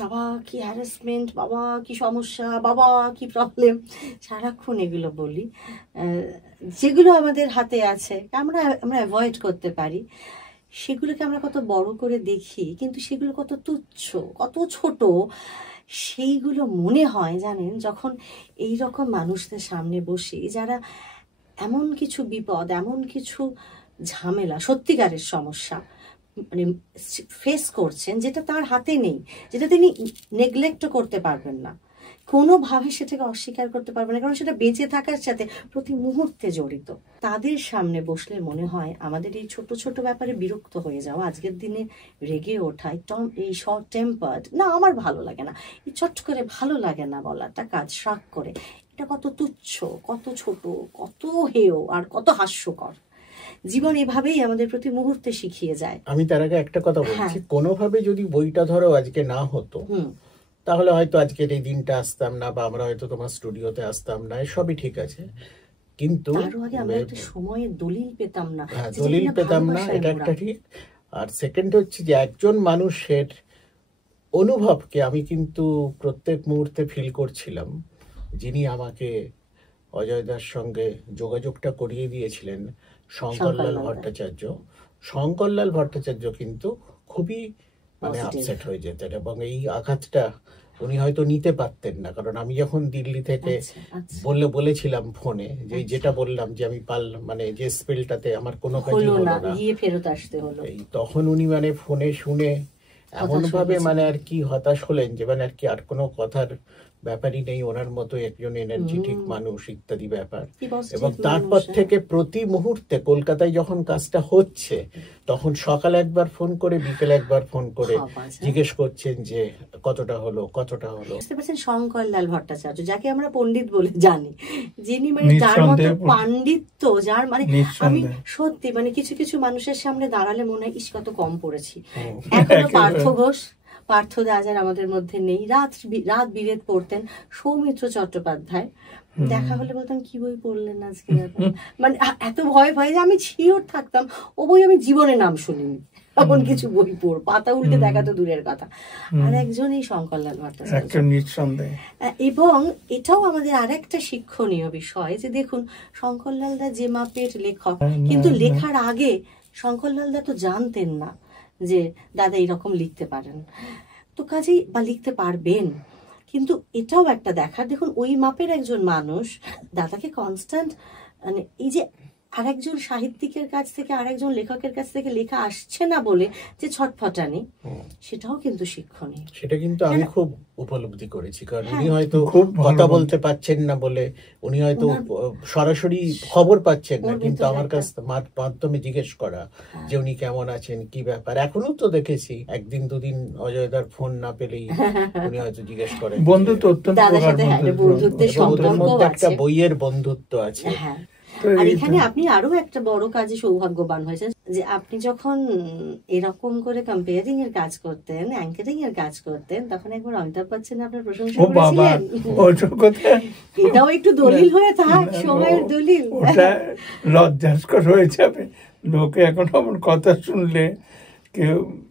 বাবা কি হ্যারাসমেন্ট, বাবা কি সমস্যা, বাবা কি প্রবলেম, সারাক্ষণ এগুলো বলি, যেগুলো আমাদের হাতে আছে আমরা অ্যাভয়েড করতে পারি। সেগুলোকে আমরা কত বড় করে দেখি, কিন্তু সেগুলো কত তুচ্ছ, কত ছোট, সেইগুলো মনে হয় জানেন যখন এই রকম মানুষদের সামনে বসি, যারা এমন কিছু বিপদ, এমন কিছু ঝামেলা, সত্যিকারের সমস্যা মানে ফেস করছেন, যেটা তার হাতে নেই, যেটা তিনি নেগলেক্টও করতে পারবেন না, কোনোভাবে সেটাকে অস্বীকার করতে পারবে না, কারণ সেটা বেঁচে থাকার সাথে প্রতি মুহূর্তে জড়িত। তাদের সামনে বসলে মনে হয় আমাদের এই ছোট ছোট ব্যাপারে বিরক্ত হয়ে যাওয়া, আজকের দিনে রেগে ওঠায়, এই শর্ট টেম্পার্ড না, আমার ভালো লাগে না, এই চট করে ভালো লাগে না বলাটা, কাজ শাক করে, এটা কত তুচ্ছ, কত ছোট, কত হেয় আর কত হাস্যকর। জীবন এভাবেই আমাদের প্রতি মুহূর্তে শিখিয়ে যায়। আমি তার আগে একটা কথা বলছি, কোনোভাবে যদি বইটা ধরো আজকে না হতো, তাহলে হয়তো আজকের এই দিনটা আসতাম না, বা আমরা হয়তো তোমার স্টুডিওতে আসতাম না, সবই ঠিক আছে, কিন্তু আমরা একটা সময়ে দলিল পেতাম না, দলিল পেতাম না, এটা একটা ঠিক। আর সেকেন্ড হচ্ছে যে একজন মানুষের অনুভবকে আমি কিন্তু প্রত্যেক মুহূর্তে ফিল করছিলাম। যিনি আমাকে অজয় দার সঙ্গে যোগাযোগটা করিয়ে দিয়েছিলেন, শঙ্করলাল ভট্টাচার্য, শঙ্করলাল ভট্টাচার্য কিন্তু খুবই মানে আপসেট হয়ে যেতেন, এবং এই আঘাতটা উনি হয়তো নিতে পারতেন না, কারণ আমি যখন দিল্লি থেকে বলেছিলাম ফোনে যে যেটা বললাম যে আমি মানে যে স্পেলটাতে আমার কোনো কাজই হলো না, গিয়ে ফেরত আসতে হলো, তখন উনি মানে ফোনে শুনে এমন ভাবে মানে আর কি হতাশ হলেন যে মানে আর কি আর কোনো কথার ব্যাপারই নেই, ওনার মতো একজন এনার্জেটিক মানুষ ইত্যাদি ব্যাপার। এবং তারপর থেকে প্রতি মুহূর্তে কলকাতায় যখন কাজটা হচ্ছে তখন সকালে একবার ফোন করে বিকেলে একবার ফোন করে জিজ্ঞেস করছেন যে কতটা হলো। বুঝতে পারছেন, শঙ্করলাল ভট্টাচার্য, যাকে আমরা পণ্ডিত বলে জানি, যিনি মানে যার মতো পাণ্ডিত্য, যার মানে আমি সত্যি মানে কিছু কিছু মানুষের সামনে দাঁড়ালে মনে হয় ইস কত কম পড়েছি। এখনো পার্থ ঘোষ, পার্থদা আজ আর আমাদের মধ্যে নেই, রাত বিরেত পড়তেন। সৌমিত্র চট্টোপাধ্যায়, দেখা হলে বলতাম কি বই পড়লেন আজকে, মানে এত ভয় যে আমি শিওর থাকতাম ও বই আমি জীবনে নাম শুনিনি, এমন কিছু বই পড়, পাতা উল্টে দেখা তো দূরের কথা। আর একজন এই শঙ্করলাল ভট্টাচার্য। এবং এটাও আমাদের আরেকটা শিক্ষণীয় বিষয় যে দেখুন, শঙ্করলালদা যে মাপের লেখক, কিন্তু লেখার আগে শঙ্করলালদা তো জানতেন না যে দাদা এরকম লিখতে পারেন, তো কাজেই বা লিখতে পারবেন। কিন্তু এটাও একটা দেখার, দেখুন ওই মাপের একজন মানুষ দাদাকে কনস্ট্যান্ট মানে এই যে আরেকজন সাহিত্যিকের কাছ থেকে আরেকজন লেখকের কাছ থেকে লেখা আসছে না বলে যে ছটফটানি, সেটাও কিন্তু শিক্ষণীয়। সেটা কিন্তু আমি খুব উপলব্ধি করেছি, কারণ উনি হয়তো কথা বলতে পারছেন না বলে, উনি হয়তো সরাসরি খবর পাচ্ছেন না, কিন্তু আমার কাছ মাধ্যমে জিজ্ঞেস করা যে উনি কেমন আছেন, কি ব্যাপার। এখনো তো দেখেছি একদিন দুদিন অজয়দার ফোন না পেলেই উনি হয়তো জিজ্ঞেস করেন। বন্ধুত্ব অত্যন্ত একটা বইয়ের বন্ধুত্ব আছে। আর এখানে আপনি আরো একটা বড় কাজে সৌভাগ্যবান হয়েছেন যে আপনি যখন এরকম করে কম্পেয়ারিং এর কাজ করতেন, অ্যাঙ্কারিং এর কাজ করতেন, তখন একবার অমিতাভ বচ্চন আপনার প্রশংসা করেছিলেন। এটাও একটু দলিল হয়ে থাক, সময়ের দলিল। লজ্জাস্কর হয়ে যাবে লোকে এখন আমার কথা শুনলে।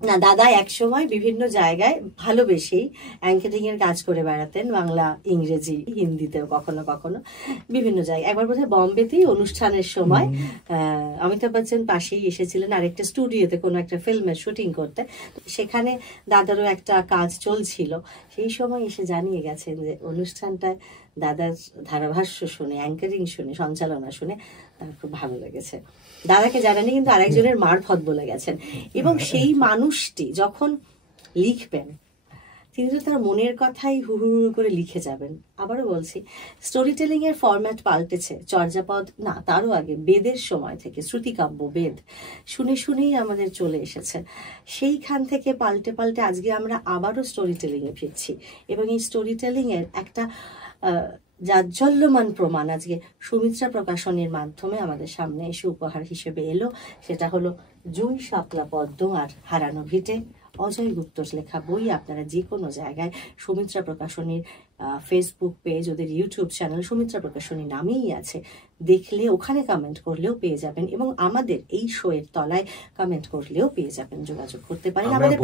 না, দাদা একসময় বিভিন্ন জায়গায় ভালোবেসেই অ্যাঙ্কারিং এর কাজ করে বেড়াতেন, বাংলা, ইংরেজি, হিন্দিতেও কখনো কখনো বিভিন্ন জায়গায়। একবার বোধহয় বম্বেতেই অনুষ্ঠানের সময় অমিতাভ বচ্চন পাশেই এসেছিলেন আরেকটা স্টুডিওতে কোনো একটা ফিল্মের শুটিং করতে, সেখানে দাদারও একটা কাজ চলছিল। সেই সময় এসে জানিয়ে গেছেন যে অনুষ্ঠানটায় দাদার ধারাভাষ্য শুনে, অ্যাঙ্কারিং শুনে, সঞ্চালনা শুনে তার খুব ভালো লেগেছে। দাদাকে জানানি কিন্তু আরেকজনের মারফত বলে গেছেন। এবং সেই মানুষটি যখন লিখবেন তিনি তো তার মনের কথাই হুড়ু করে লিখে যাবেন। আবারও বলছি, স্টোরি টেলিং এর ফরম্যাট পাল্টেছে চর্যাপদ না, তারও আগে বেদের সময় থেকে শ্রুতিকাব্য, বেদ শুনে শুনেই আমাদের চলে এসেছে। সেইখান থেকে পাল্টে পাল্টে আজকে আমরা আবারও স্টোরি টেলিং এ ফিরছি। এবং এই স্টোরি টেলিং এর একটা জাজ্জল্যমান প্রমাণ আজকে সুমিত্রা প্রকাশনীর মাধ্যমে আমাদের সামনে এসে উপহার হিসেবে এলো। সেটা হলো জুঁই শাপলা পদ্ম আর হারানো ভিটে, অজয় গুপ্তর লেখা বই। আপনারা যে কোনো জায়গায় সুমিত্রা প্রকাশনীর ফেসবুক পেজ, ওদের ইউটিউব চ্যানেল সুমিত্রা প্রকাশনী নামেই আছে, দেখলে ওখানে কমেন্ট করলেও পেয়ে যাবেন। এবং আমাদের এই শো এর তলায় কমেন্ট করলেও পেয়ে যাবেন, যোগাযোগ করতে পারেন। আমাদের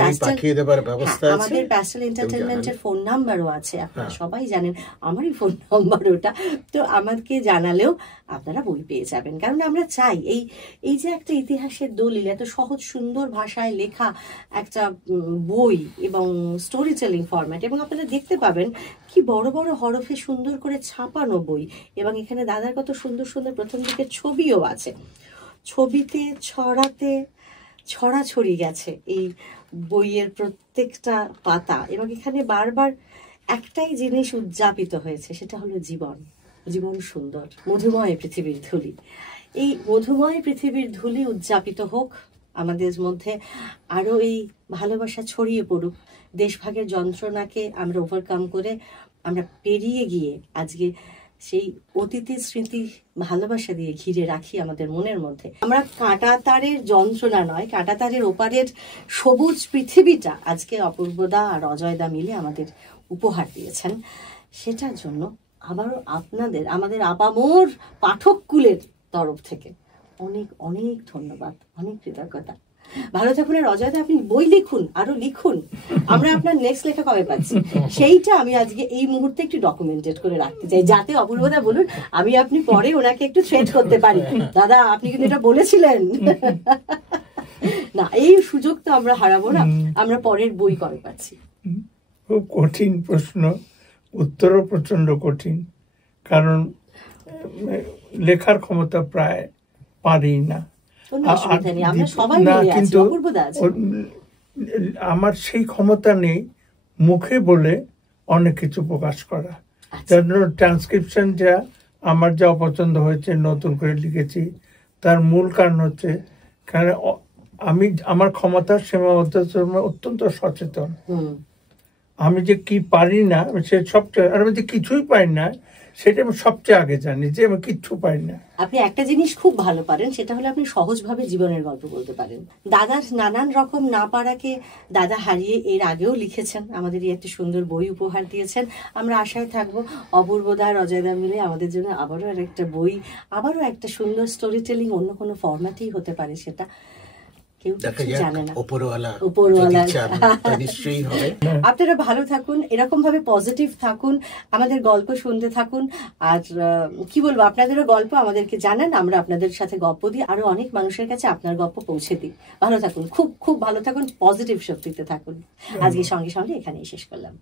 প্যাস্টেল এন্টারটেইনমেন্টের ফোন নাম্বারও আছে, আপনারা সবাই জানেন, আমারই ফোন নাম্বার ওটা। তো আমাকে জানালেও আপনারা বই পেয়ে যাবেন। কারণ আমরা চাই এই যে একটা ইতিহাসের দলিল, এত সহজ সুন্দর ভাষায় লেখা একটা বই এবং স্টোরি টেলিং ফরম্যাট, এবং আপনারা দেখতে পাবেন কি বড় বড় হরফে সুন্দর করে ছাপানো বই। এবং এখানে দাদার কত সুন্দর সুন্দর প্রথম দিকে ছবিও আছে, ছবিতে ছড়াছড়ি গেছে এই বইয়ের প্রত্যেকটা পাতা। এবং এখানে বারবার একটাই জিনিস উদযাপিত হয়েছে, সেটা হলো জীবন সুন্দর, মধুময় পৃথিবীর ধুলি। এই মধুময় পৃথিবীর ধুলি উদযাপিত হোক, আমাদের মধ্যে আরো এই ভালোবাসা ছড়িয়ে পড়ুক, দেশভাগের যন্ত্রণাকে আমরা ওভারকাম করে আমরা পেরিয়ে গিয়ে আজকে সেই অতীতের স্মৃতি ভালোবাসা দিয়ে ঘিরে রাখি আমাদের মনের মধ্যে। আমরা কাঁটা তারের যন্ত্রণা নয়, কাঁটা তারের ওপারের সবুজ পৃথিবীটা আজকে অপূর্বদা আর অজয়দা মিলে আমাদের উপহার দিয়েছেন। সেটার জন্য আবারও আপনাদের, আমাদের আপামোর পাঠককুলের তরফ থেকে অনেক অনেক ধন্যবাদ, অনেক কৃতজ্ঞতা। ভালো থাকুন। আর অজয়দা, আপনি বই লিখুন, আরো লিখুন। আমরা আপনার নেক্সট লেখা কবে পাচ্ছি সেইটা আমি আজকে এই মুহূর্তে একটু ডকুমেন্টেড করে রাখতে চাই, যাতে অপূর্বদা বলুন আপনি পরে ওনাকে একটু থ্রেট করতে পারি, দাদা আপনি কিন্তু এটা বলেছিলেন। না, এই সুযোগ তো আমরা হারাবো না। আমরা পরের বই কবে পাচ্ছি? খুব কঠিন প্রশ্ন, উত্তরও প্রচন্ড কঠিন, কারণ লেখার ক্ষমতা প্রায় পারি না। কোনো অসুবিধা নেই, আমরা সবাই না, মিলে আছি, কিন্তু অপূর্বদা আছে। আমার সেই ক্ষমতা নেই মুখে বলে অনেক কিছু প্রকাশ করা। যার জন্য ট্রান্সক্রিপশন যা আমার যা অপছন্দ হয়েছে, নতুন করে লিখেছি, তার মূল কারণ হচ্ছে কারণ আমি আমার ক্ষমতার সীমাবদ্ধতার অত্যন্ত সচেতন। আমি যে কি পারি না সে সবচেয়ে, আর আমি যে কিছুই পারি না সেটা আমি সবচেয়ে আগে জানি যে আমি কিচ্ছু পারি না। আপনি একটা জিনিস খুব ভালো পারেন, সেটা হলো আপনি সহজভাবে জীবনের গল্প বলতে পারেন। দাদার নানান রকম না পারাকে দাদা হারিয়ে এর আগেও লিখেছেন, আমাদের এই একটা সুন্দর বই উপহার দিয়েছেন। আমরা আশায় থাকবো অপূর্বদা আর অজয়দা মিলে আমাদের জন্য আবারও একটা বই, আবারও একটা সুন্দর স্টোরি টেলিং, অন্য কোনো ফরম্যাটেই হতে পারে, সেটা কেউ কিছু জানে না, উপরওয়ালা। নিশ্চয়ই হবে। আপনারা ভালো থাকুন, এরকম ভাবে পজিটিভ থাকুন, আমাদের গল্প শুনতে থাকুন। আর কি বলবো, আপনাদেরও গল্প আমাদেরকে জানান, আমরা আপনাদের সাথে গল্প দিই, আরো অনেক মানুষের কাছে আপনার গল্প পৌঁছে দিই। ভালো থাকুন, খুব খুব ভালো থাকুন, পজিটিভ শক্তিতে থাকুন। আজকে সঙ্গে সঙ্গে এখানেই শেষ করলাম।